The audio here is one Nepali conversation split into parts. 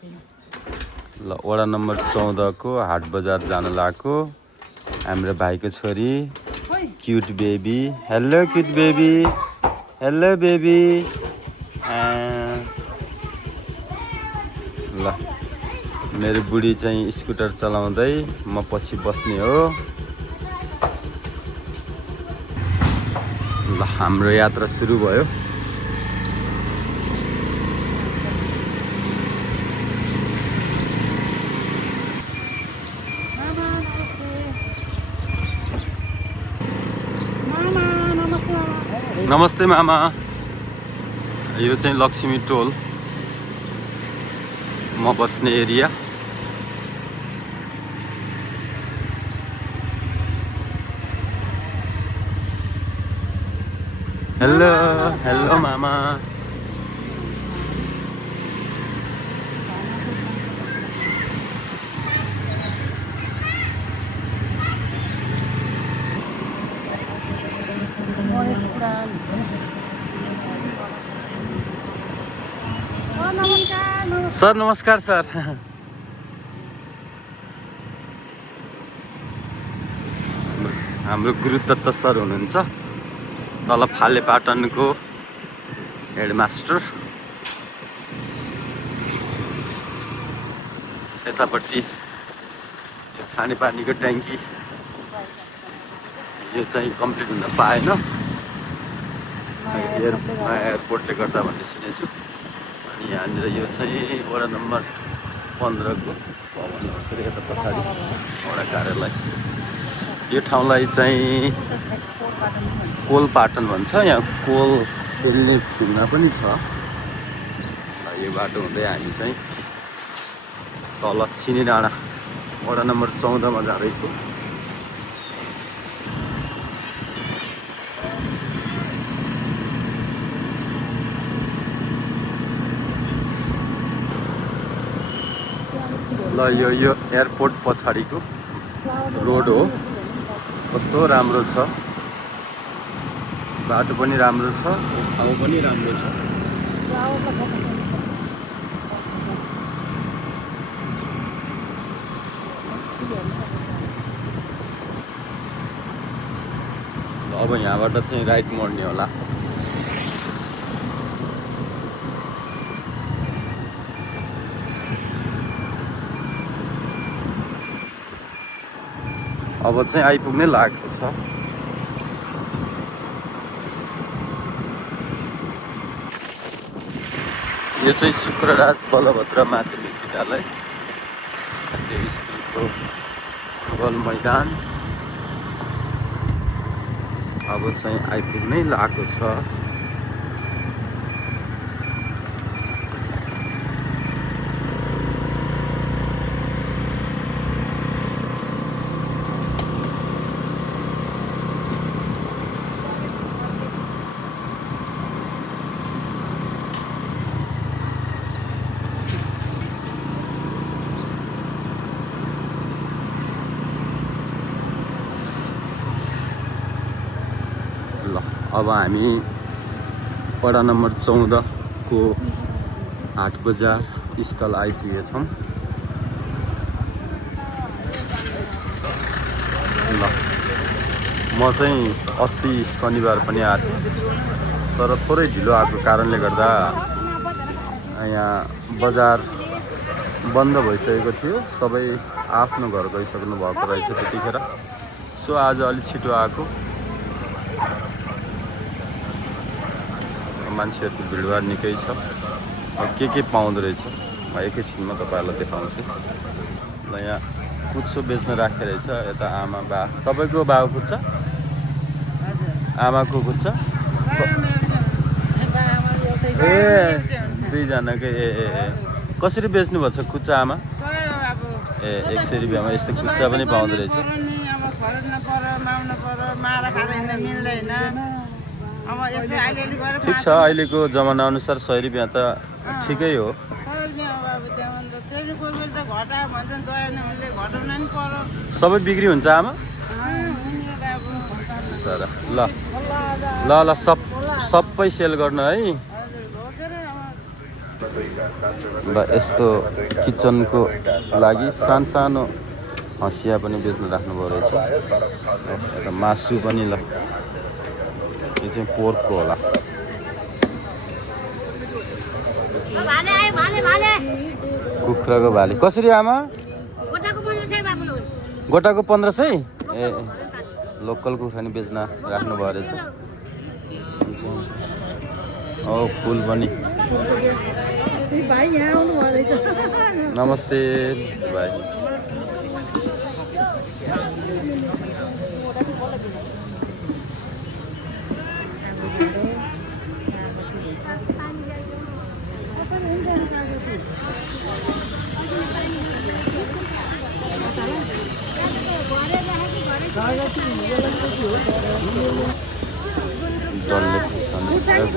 ल वडा नम्बर 14 को हाट बजार जान लागेको हाम्रो भाइको छोरी cute baby. Hello cute baby, hello baby. ल मेरो बुढी चाहिँ स्कुटर चलाउँदै म पछि बस्ने हो। ल हाम्रो यात्रा सुरु भयो। नमस्ते मामा। यो चाहिँ लक्ष्मी टोल म बस्ने एरिया। हेलो हेलो मामा। सर नमस्कार सर। हाम्रो गुरुदत्त सर हुनुहुन्छ तल फालेपाटनको हेडमास्टर। यतापट्टि खानेपानीको ट्याङ्की यो चाहिँ कम्प्लिट हुन पाएन एयरपोर्टले गर्दा भन्ने सुनेछु। अनि यहाँनिर यो चाहिँ वडा नम्बर 15 को भवन हो। फेरि यता पछाडि वडा कार्यालय। यो ठाउँलाई चाहिँ कोलपाटन भन्छ। यहाँ कोल पेल्ने ढुङ्गा पनि छ। यो बाटो हुँदै हामी चाहिँ तल सिनी डाँडा वडा नम्बर 14 मा जाँदैछु। ल यो एयरपोर्ट पछाडिको रोड हो। कस्तो राम्रो छ, बाटो पनि राम्रो छ, ठाउँ पनि राम्रो छ। अब यहाँबाट चाहिँ राइट मोड्ने होला। अब चाहिँ आइपुग्नै लागेको छ। यो चाहिँ शुक्रराज बलभद्र माध्यमिक विद्यालय, त्यो स्कुलको फुटबल मैदान अब चाहिँ आइपुग्नै लागेको छ। अब हामी वडा नम्बर 14 को हाट बजार स्थल आइपुगेछौँ। ल म चाहिँ अस्ति शनिबार पनि आएको, तर थोरै ढिलो आएको कारणले गर्दा यहाँ बजार बन्द भइसकेको थियो। सबै आफ्नो घर गइसक्नु भएको रहेछ त्यतिखेर। सो आज अलि छिटो आएको। मान्छेहरूको भिडभाड निकै छ। के पाउँदो रहेछ म एकैछिनमा तपाईँहरूलाई देखाउँछु। ल यहाँ कुच्चो बेच्न राखेको रहेछ। यता आमा बा, तपाईँको बाबु कुच्चा, आमाको कुच्चा ए दुईजनाकै। कसरी बेच्नुभएको छ कुच्चा आमा? 100 रुपियाँमा यस्तो कुच्चा पनि पाउँदो रहेछ। ठिक छ, अहिलेको जमाना अनुसार 100 रुपियाँ त ठिकै हो। सबै बिक्री हुन्छ आमा? ल ल ल सबै सेल गर्नु है। ल यस्तो किचनको लागि सानो हँसिया पनि बेच्न राख्नुभयो रहेछ। यता मासु पनि ल यो चाहिँ पोर्कको होला। कुखुराको भाले कसरी आमा? गोटाको 1500। ए लोकल कुखुरा नि बेच्न राख्नुभयो रहेछ। ओ फुल पनि। नमस्ते भाइ।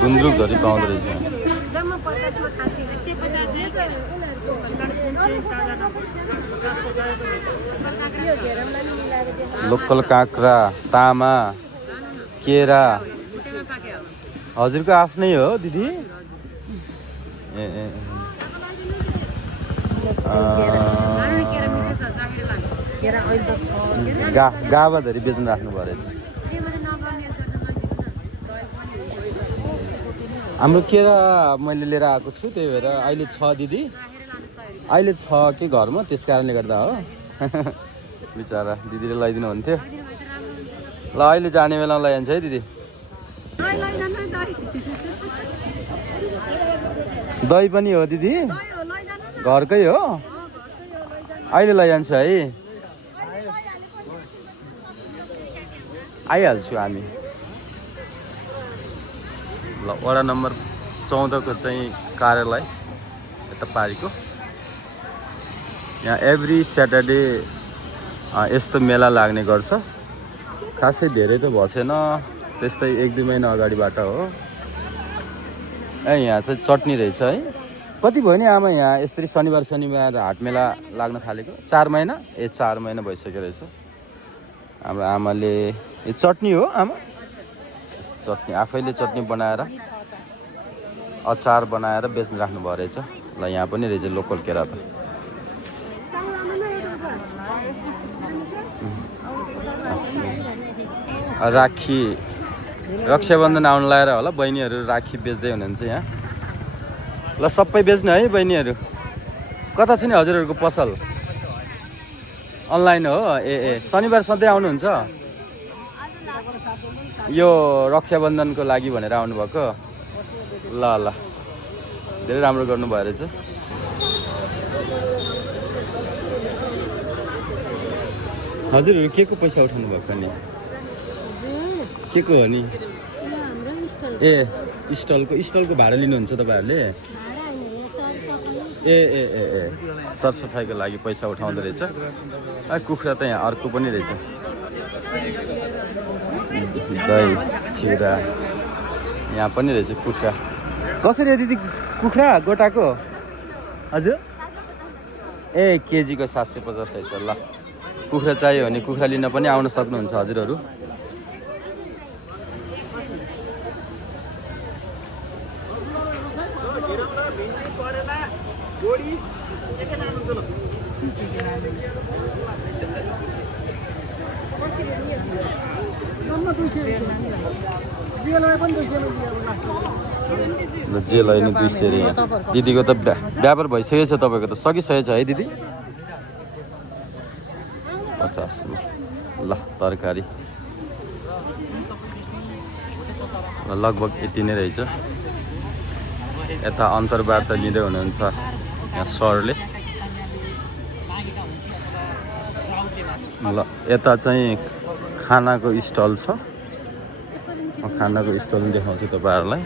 गुन्द्रुकधरि पाउँदो रहेछ। लोकल काँक्रा, तामा, केरा हजुरको आफ्नै हो दिदी? ए गावाधरि बेच्न राख्नुभयो रहेछ। हाम्रो केरा मैले लिएर आएको छु, त्यही भएर अहिले छ दिदी, अहिले छ कि घरमा, त्यस कारणले गर्दा हो। बिचरा दिदीले लगाइदिनु हुन्थ्यो। ल अहिले जाने बेलामा लैजान्छ है दिदी। दही पनि हो दिदी? घरकै हो? अहिले लैजान्छ है। आइहाल्छु हामी। ल वडा नम्बर 14 को चाहिँ कार्यालय यता पारीको। यहाँ एभ्री स्याटरडे यस्तो मेला लाग्ने गर्छ। खासै धेरै त भएको छैन, त्यस्तै 1-2 महिना अगाडिबाट हो। यहाँ चाहिँ चटनी रहेछ है। कति भयो नि आमा यहाँ यसरी शनिबार हाट मेला लाग्न थालेको? 4 महिना? 4 महिना भइसक्यो रहेछ। हाम्रो आमाले यो चटनी हो आमा? चटनी आफैले चटनी बनाएर अचार बनाएर बेच्न राख्नुभयो रहेछ। ल यहाँ पनि रहेछ लोकल केरा त। राखी रक्षाबन्धन आउन लगाएर होला बहिनीहरू राखी बेच्दै हुनुहुन्छ यहाँ। ल सबै बेच्नु है बहिनीहरू। कता छ नि हजुरहरूको पसल? अनलाइन हो? ए शनिबार सधैँ आउनुहुन्छ? यो रक्षाबन्धनको लागि भनेर आउनुभएको? ल ल धेरै राम्रो गर्नुभयो रहेछ। हजुरहरू के को पैसा उठाउनु भएको नि? के को हो नि? ए स्टलको भाडा लिनुहुन्छ तपाईँहरूले? ए सरसफाइको लागि पैसा उठाउँदो रहेछ। कुखुरा त यहाँ अर्को पनि रहेछ। दही चिउरा यहाँ पनि रहेछ। कुखुरा कसरी हो दिदी? कुखुरा गोटाको हजुर? ए केजीको 750 रहेछ। ल कुखुरा चाहियो भने कुखुरा लिन पनि आउन सक्नुहुन्छ हजुरहरू। जे लैनु 200 रे। दिदीको त व्यापार भइसकेको छ, तपाईँको त सकिसकेको छ है दिदी? 50 ल तरकारी लगभग यति नै रहेछ। यता अन्तर्वार्ता लिँदै हुनुहुन्छ यहाँ सरले। ल यता चाहिँ खानाको स्टल छ। खानाको स्टल देखाउँछु तपाईँहरूलाई।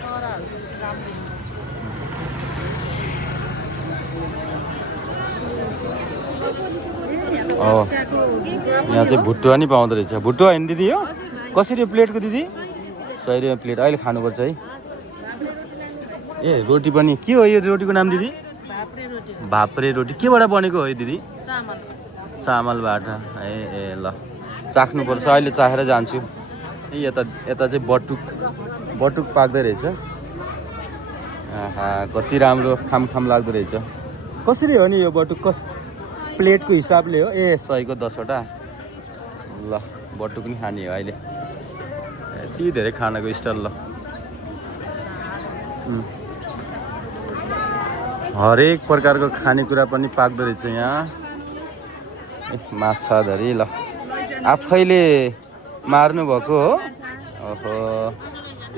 यहाँ चाहिँ भुटुवा नि पाउँदो रहेछ। भुटुवा होइन दिदी हो? कसरी प्लेटको दिदी? 100 रुपियाँ प्लेट। अहिले खानुपर्छ है। ए रोटी पनि के हो यो रोटीको नाम दिदी? भाप्रे रोटी। केबाट बनेको हो दिदी? चामलबाट। ए ल चाख्नुपर्छ। अहिले चाखेर जान्छु। यता चाहिँ बटुक पाक्दै रहेछ। आहा कति राम्रो खाम लाग्दो रहेछ। कसरी हो नि यो बटुक प्लेटको हिसाबले हो? ए 100 को 10 वटा। ल बटुक पनि खाने हो अहिले। यति धेरै खानाको स्टल ल। हरेक प्रकारको खानेकुरा पनि पाक्दो रहेछ यहाँ। माछा धरी ल आफैले मार्नु भएको हो। ओहो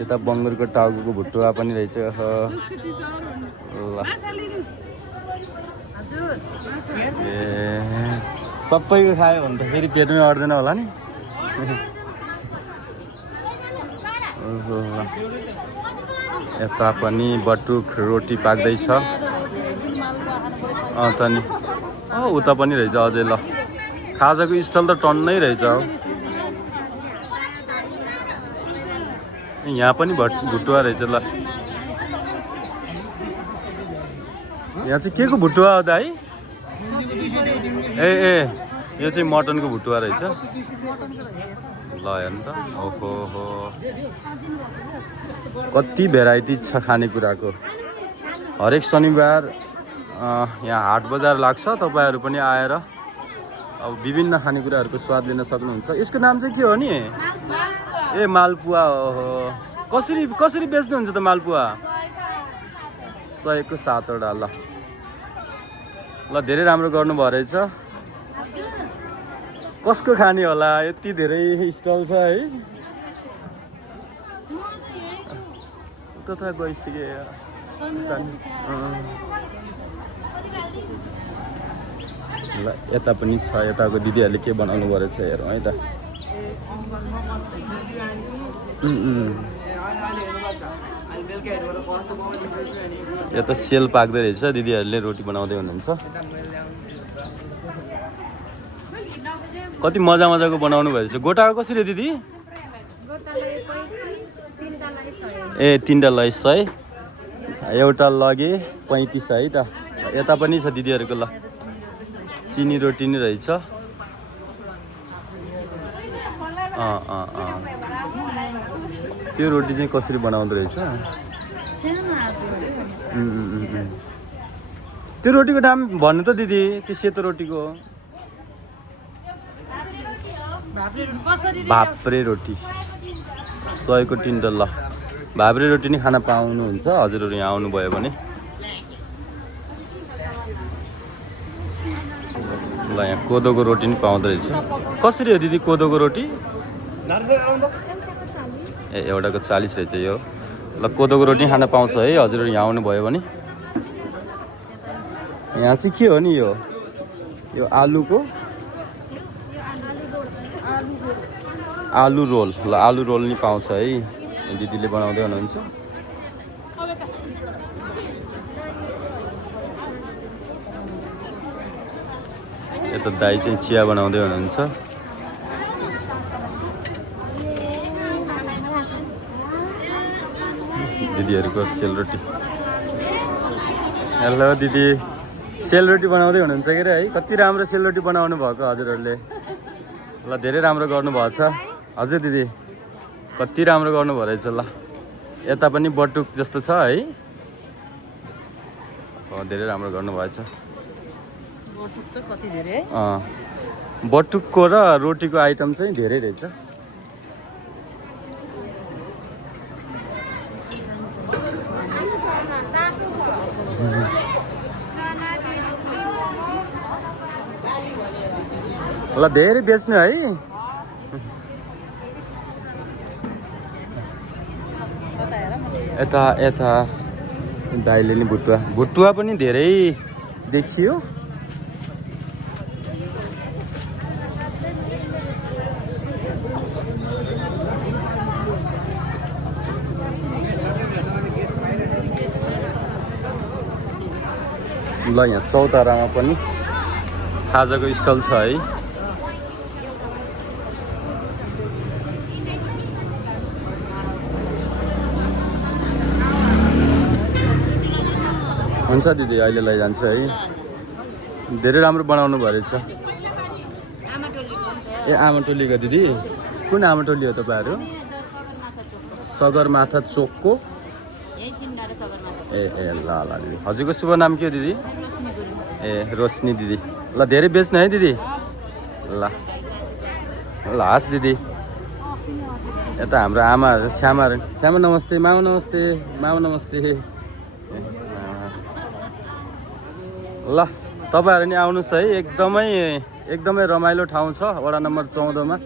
यता बङ्गुरको टाउको भुटुवा पनि रहेछ। ओहो ल ए सबैको खायो भने त फेरि पेटमै अट्दैन होला नि। ओहो यता पनि बटुक रोटी पाक्दैछ। त नि उता पनि रहेछ अझै ल। खाजाको स्टल त टन्नै रहेछ। यहाँ पनि भुटुवा रहेछ ल। यहाँ चाहिँ के को भुटुवा हो दाइ? ए यो चाहिँ मटनको भुटुवा रहेछ। ल हेर्नु त। ओहो हो कति भेराइटी छ खानेकुराको। हरेक शनिबार यहाँ हाट बजार लाग्छ। तपाईँहरू पनि आएर अब विभिन्न खानेकुराहरूको स्वाद लिन सक्नुहुन्छ। यसको नाम चाहिँ के हो नि? ए मालपुवा हो। कसरी बेच्नुहुन्छ त मालपुवा? 100 को 7 वटा ल। ल धेरै राम्रो गर्नुभयो रहेछ। कसको खाने होला? यति धेरै स्टल छ है। कता गइसके ल यता पनि छ। यताको दिदीहरूले के बनाउनु भयो रहेछ हेरौँ है त। यता सेल पाक्दै रहेछ। दिदीहरूले रोटी बनाउँदै हुनुहुन्छ। कति मजाको बनाउनु भएछ। गोटाको कसरी दिदी? ए 3 100 एउटा लगे 35 है त। यता पनि छ दिदीहरूको ल। चिनी रोटी नै रहेछ। त्यो रोटी चाहिँ कसरी बनाउँदो रहेछ? त्यो रोटीको दाम भन्नु त दिदी। त्यो सेतो रोटीको भाप्रे रोटी 100 को 3 ल। भाप्रे रोटी नै खान पाउनुहुन्छ हजुरहरू यहाँ आउनुभयो भने। ल यहाँ कोदोको रोटी नि पाउँदो रहेछ। कसरी हो दिदी कोदोको रोटी? ए एउटाको 40 रहेछ यो। ल कोदोको रोटी खान पाउँछ है हजुरहरू यहाँ आउनुभयो भने। यहाँ चाहिँ के हो नि यो? यो आलुको आलु रोल। ल आलु रोल नि पाउँछ है। दिदीले बनाउँदै हुनुहुन्छ। यता दाइ चाहिँ चिया बनाउँदै हुनुहुन्छ। दिदीहरूको सेलरोटी। हेलो दिदी सेलरोटी बनाउँदै हुनुहुन्छ के रे है? कति राम्रो सेलरोटी बनाउनु भएको हजुरहरूले। ल धेरै राम्रो गर्नुभएको छ हजुर दिदी। कति राम्रो गर्नुभयो रहेछ ल। यता पनि बटुक जस्तो छ है। धेरै राम्रो गर्नुभएछ। बटुकको र रोटीको आइटम चाहिँ धेरै रहेछ। ल धेरै बेच्नु है। यता दाइले नि भुटुवा पनि धेरै देखियो। ल यहाँ चौतारामा पनि खाजाको स्टल छ है। हुन्छ दिदी अहिले लैजान्छु है। धेरै राम्रो बनाउनु भयो रहेछ। ए आमाटोलीको दिदी? कुन आमाटोली हो तपाईँहरू? सगरमाथा चोकको ए ए ल ल दिदी हजुरको शुभ नाम के हो दिदी ए रोशनी दिदी ल धेरै बेच्नु है दिदी ल ल हस् दिदी यता हाम्रो आमाहरू श्यामाहरू श्यामा नमस्ते मामा नमस्ते मामा नमस्ते ल तपाईँहरू नि आउनुहोस् है एकदमै रमाइलो ठाउँ छ वडा नम्बर 14 मा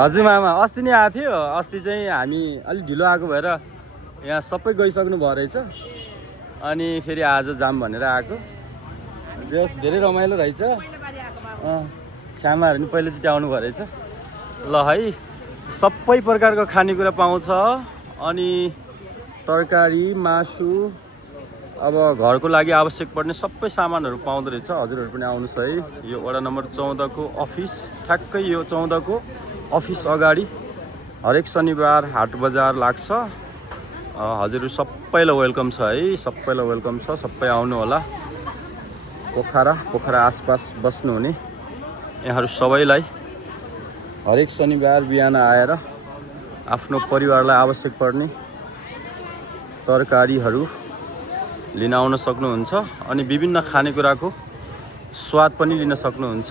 हजुर मामा अस्ति नै आएको थियो अस्ति चाहिँ हामी अलिक ढिलो आएको भएर यहाँ सबै गइसक्नु भयो रहेछ अनि फेरि आज जाम भनेर आएको जस धेरै रमाइलो रहेछ श्यामाहरू नि पहिलोचोटि आउनु भयो रहेछ ल है सबै प्रकारको खानेकुरा पाउँछ अनि तरकारी मासु अब घरको लागि आवश्यक पर्ने सबै सामानहरू पाउँदो रहेछ हजुरहरू पनि आउनुहोस् है यो वडा नम्बर 14 को अफिस ठ्याक्कै यो 14 को अफिस अगाडि हरेक शनिबार हाट बजार लाग्छ हजुरहरू सबैलाई वेलकम छ है सबैलाई वेलकम छ सबै आउनु होला पोखरा आसपास बस्नुहुने यहाँहरू सबैलाई हरेक शनिबार बिहान आएर आफ्नो परिवारलाई आवश्यक पर्ने तरकारीहरू लिन आउन सक्नुहुन्छ अनि विभिन्न खानेकुराको स्वाद पनि लिन सक्नुहुन्छ।